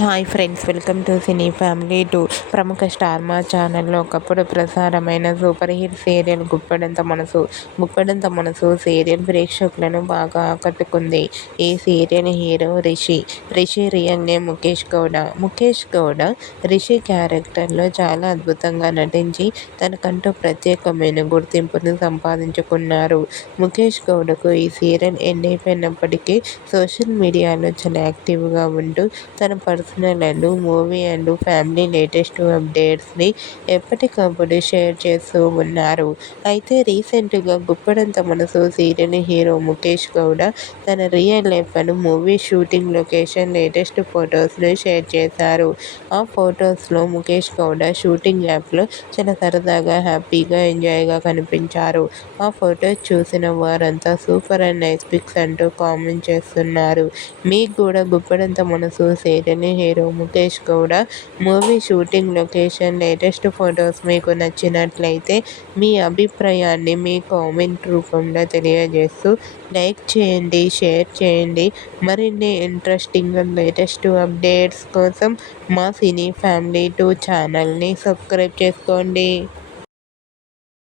Hi friends, welcome to cine family 2. ప్రముఖ star మా ఛానల్లో ఒకప్పుడు ప్రసారమైన super hit serial Guppedantha Manasu serial ప్రేక్షకులను బాగా ఆకట్టుకుంది. ఈ serial hero Rishi real name Mukesh Gowda Rishi క్యారెక్టర్లో చాలా అద్భుతంగా నటించి తనకంటూ ప్రత్యేకమైన గుర్తింపును సంపాదించుకున్నారు. ముఖేష్ గౌడకు ఈ సీరియల్ ఎండ్ అయిపోయినప్పటికీ సోషల్ మీడియాలో చాలా యాక్టివ్గా ఉంటూ తన పర్సనల్ మూవీ ఫ్యామిలీ లేటెస్ట్ అప్డేట్స్ని ఎప్పటికప్పుడు షేర్ చేస్తూ ఉన్నారు. అయితే రీసెంట్గా గుప్పెడంత మనసు సీరియల్ హీరో ముఖేష్ గౌడ తన real life movie shooting location latest ఫొటోస్ను షేర్ చేశారు. ఆ ఫొటోస్లో ముఖేష్ గౌడ షూటింగ్ యాప్లో చాలా సరదాగా, హ్యాపీగా, ఎంజాయ్గా కనిపించారు. ఆ ఫొటోస్ చూసిన వారంతా సూపర్ అండ్ నైస్ పిక్స్ అంటూ కామెంట్ చేస్తున్నారు. మీకు కూడా Guppedantha Manasu serial hero Mukesh Gowda movie shooting location latest photos మీకు నచ్చినట్లయితే మీ అభిప్రాయాన్ని మీ కామెంట్ రూపంలో తెలియజేస్తూ లైక్ చేయండి, షేర్ చేయండి. మరిన్ని ఇంట్రెస్టింగ్ లేటెస్ట్ అప్డేట్స్ కోసం మా సినీ ఫ్యామిలీ 2 ఛానల్ని సబ్స్క్రైబ్ చేసుకోండి.